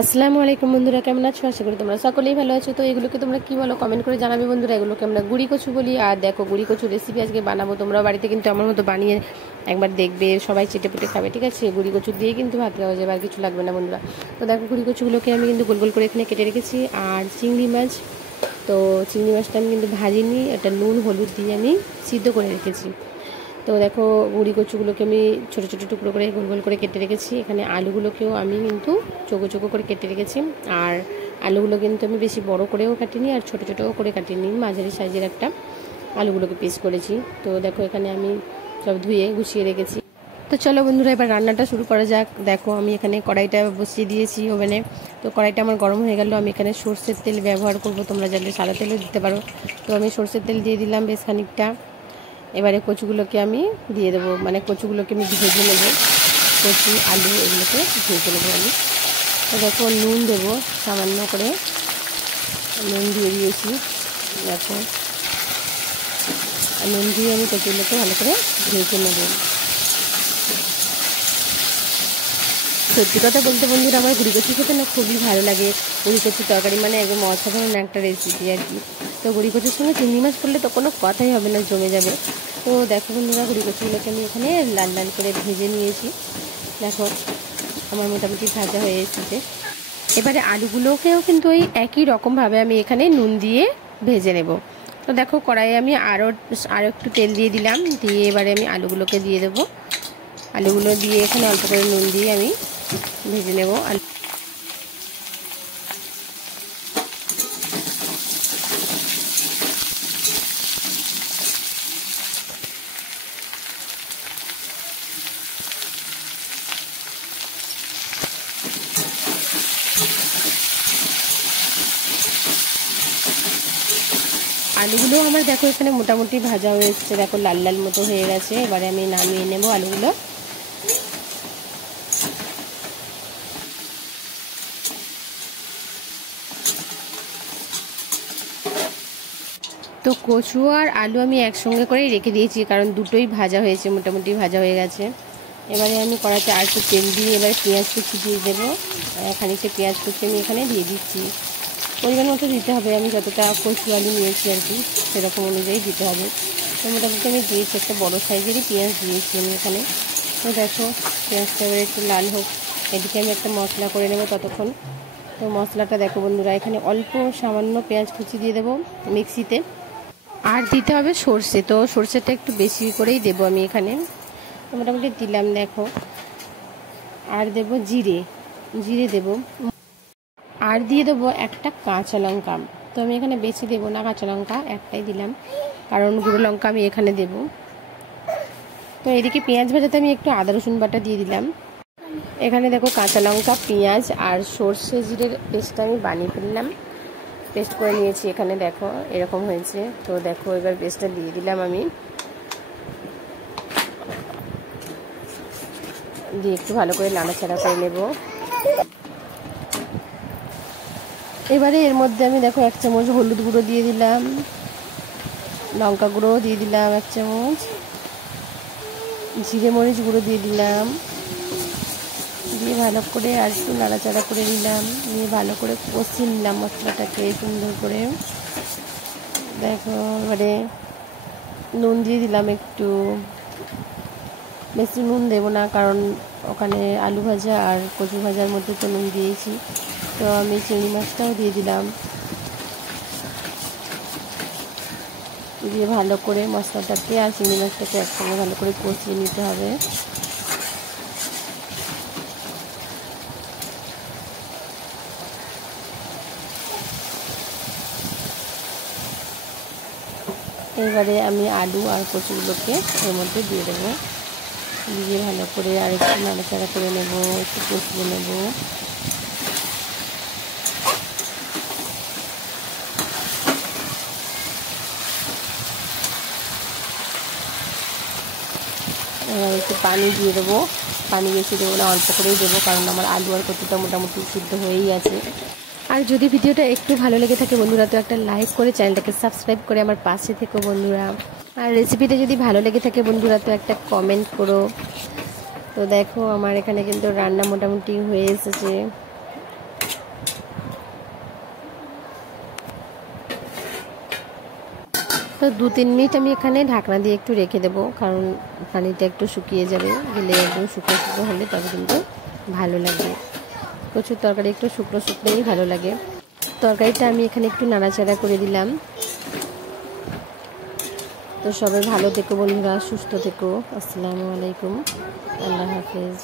আসসালামু আলাইকুম বন্ধুরা, কেমন আছো? আশা করি তোমরা সকলেই ভালো আছো। তো এগুলোকে তোমরা কি বলো কমেন্ট করে জানাবে বন্ধুরা। এগুলোকে আমরা গুড়ি কচু বলি। আর দেখো, গুড়ি কচু রেসিপি আজকে বানাবো। তোমরা বাড়িতে কিন্তু আমার মতো বানিয়ে একবার দেখবে, সবাই চেটেপুটে খাবে, ঠিক আছে? গুড়ি কচু দিয়ে কিন্তু ভাত খাওয়া যাবে, আর কিছু লাগবে না বন্ধুরা। তো দেখো, গুড়ি কচুগুলোকে আমি কিন্তু গোল গোল করে এখানে কেটে রেখেছি। আর চিংড়ি মাছ, তো চিংড়ি মাছটা আমি কিন্তু ভাজিনি, এটা নুন হলুদ দিয়ে আমি সিদ্ধ করে রেখেছি। তো দেখো, গুড়ি কচুগুলোকে আমি ছোটো ছোটো টুকরো করে গোল গোল করে কেটে রেখেছি। এখানে আলুগুলোকেও আমি কিন্তু চোখো চোখো করে কেটে রেখেছি। আর আলুগুলো কিন্তু আমি বেশি বড় করেও কাটিনি আর ছোটো ছোটোও করে কাটিনি, মাঝারি সাইজের একটা আলুগুলোকে পিস করেছি। তো দেখো, এখানে আমি সব ধুয়ে গুছিয়ে রেখেছি। তো চলো বন্ধুরা, এবার রান্নাটা শুরু করা যাক। দেখো, আমি এখানে কড়াইটা বসিয়ে দিয়েছি ওভেনে। তো কড়াইটা আমার গরম হয়ে গেল। আমি এখানে সর্ষের তেল ব্যবহার করব, তোমরা চাইলে সাদা তেলও দিতে পারো। তো আমি সর্ষের তেল দিয়ে দিলাম বেশ খানিকটা। এবারে কচুগুলোকে আমি দিয়ে দেবো, মানে কচুগুলোকে আমি ভেজে নেবো। কচু আলু এগুলোকে ভেজে নেবো আমি। তো দেখো, নুন দেবো সামান্য করে, নুন দিয়ে দিয়েছি। দেখো, নুন দিয়ে আমি কচুগুলোকে ভালো করে ভেজে নেবো। সত্যি কথা বলতে বন্ধুরা, আমার গুড়ি কচু খেতে না খুবই ভালো লাগে। গুড়ি কচুর তরকারি মানে একদম অসাধারণ একটা রেসিপি আর কি। তো গুড়ি কচুর সঙ্গে চিংড়ি মাছ করলে তো কোনো কথাই হবে না, জমে যাবে। তো দেখো বন্ধুরা, গুড়ি কচুগুলোকে আমি এখানে লাল লাল করে ভেজে নিয়েছি। দেখো, আমার মোটামুটি ভাজা হয়ে এসেছে। এবারে আলুগুলোকেও কিন্তু ওই একই রকমভাবে আমি এখানে নুন দিয়ে ভেজে নেব। তো দেখো, কড়াইয়ে আমি আরও একটু তেল দিয়ে দিলাম, দিয়ে এবারে আমি আলুগুলোকে দিয়ে দেবো। আলুগুলো দিয়ে এখানে অল্প করে নুন দিয়ে আমি ভেজে নেব। আলুগুলো আমার দেখো এখানে মোটামুটি ভাজা হয়ে এসছে। দেখো, লাল লাল মতো হয়ে গেছে। এবারে আমি নামিয়ে নেব আলুগুলো। তো কচু আর আলু আমি একসঙ্গে করেই রেখে দিয়েছি, কারণ দুটোই ভাজা হয়েছে, মোটামুটি ভাজা হয়ে গেছে। এবারে আমি কড়াইতে আর একটু তেল দিয়ে এবারে পেঁয়াজ কুচি দিয়ে দেবো। খানিকটা পেঁয়াজ কুচি আমি এখানে দিয়ে দিচ্ছি। পরিমাণ মতো দিতে হবে, আমি যতটা কচু আলু নিয়েছি আর কি সেরকম অনুযায়ী দিতে হবে। তো মোটামুটি আমি দিয়েছি, একটা বড়ো সাইজেরই পেঁয়াজ দিয়েছি আমি এখানে। তো দেখো, পেঁয়াজটা এবারে একটু লাল হোক, এদিকে আমি একটা মশলা করে নেবো ততক্ষণ। তো মশলাটা দেখো বন্ধুরা, এখানে অল্প সামান্য পেঁয়াজ কুচি দিয়ে দেবো মিক্সিতে। আর দিতে হবে সর্ষে, তো সর্ষেটা একটু বেশি করেই দেবো আমি এখানে। মোটামুটি দিলাম দেখো। আর দেবো জিরে দেবো। আর দিয়ে দেবো একটা কাঁচা লঙ্কা। তো আমি এখানে বেশি দেবো না, কাঁচা লঙ্কা একটাই দিলাম, কারণ গুঁড়ো লঙ্কা আমি এখানে দেবো। তো এদিকে পেঁয়াজ ভাজাতে আমি একটু আদা রসুন বাটা দিয়ে দিলাম। এখানে দেখো, কাঁচা লঙ্কা, পেঁয়াজ আর সর্ষে জিরের পেস্টটা আমি বানিয়ে ফেললাম, পেস্ট করে নিয়েছি এখানে। দেখো, এরকম হয়েছে। তো দেখো, এবার পেস্টটা দিয়ে দিলাম আমি, দিয়ে একটু ভালো করে নাড়াচাড়া করে নেব। এবারে এর মধ্যে আমি দেখো 1 চামচ হলুদ গুঁড়ো দিয়ে দিলাম, লঙ্কা গুঁড়ো দিয়ে দিলাম 1 চামচ, জিরে মরিচ গুঁড়ো দিয়ে দিলাম, দিয়ে ভালো করে আর একটু নাড়াচাড়া করে নিলাম, নিয়ে ভালো করে কষিয়ে নিলাম মশলাটাকে সুন্দর করে। দেখো, এবারে নুন দিয়ে দিলাম একটু, বেশি নুন দেবো না, কারণ ওখানে আলু ভাজা আর কচু ভাজার মধ্যে তো নুন দিয়েছি। তো আমি চিংড়ি মাছটাও দিয়ে দিলাম, দিয়ে ভালো করে মশলাটাকে আর চিংড়ি মাছটাকে একসঙ্গে ভালো করে কষিয়ে নিতে হবে। এবারে আমি আলু আর কচুগুলোকে এর মধ্যে দিয়ে দেবো, দিয়ে ভালো করে আর একটু নাড়াচাড়া করে নেব, একটু কষিয়ে নেব। এবার একটু পানি দিয়ে দেবো, পানি বেশি দেবো না, অল্প করেই দেবো, কারণ আমার আলু আর কচুটা মোটামুটি সিদ্ধ হয়েই আছে। আর যদি ভিডিওটা একটু ভালো লেগে থাকে বন্ধুরা, তো একটা লাইক করে চ্যানেলটাকে সাবস্ক্রাইব করে আমার পাশে থেকো বন্ধুরা। আর রেসিপিটা যদি ভালো লেগে থাকে বন্ধুরা, তো একটা কমেন্ট করো। তো দেখো, আমার এখানে কিন্তু রান্না মোটামুটি হয়ে এসেছে। তো 2-3 মিনিট আমি এখানে ঢাকনা দিয়ে একটু রেখে দেবো, কারণ পানিটা একটু শুকিয়ে যাবে। গেলে একদম শুকনো শুকনো হলে তবে কিন্তু ভালো লাগবে। কচুর তরকারি একটু শুকনো শুকনোই ভালো লাগে। তরকারিটা আমি এখানে একটু নাড়াচাড়া করে দিলাম। তো সবাই ভালো থেকো বন্ধুরা, সুস্থ থেকো। আসসালামু আলাইকুম, আল্লাহ হাফেজ।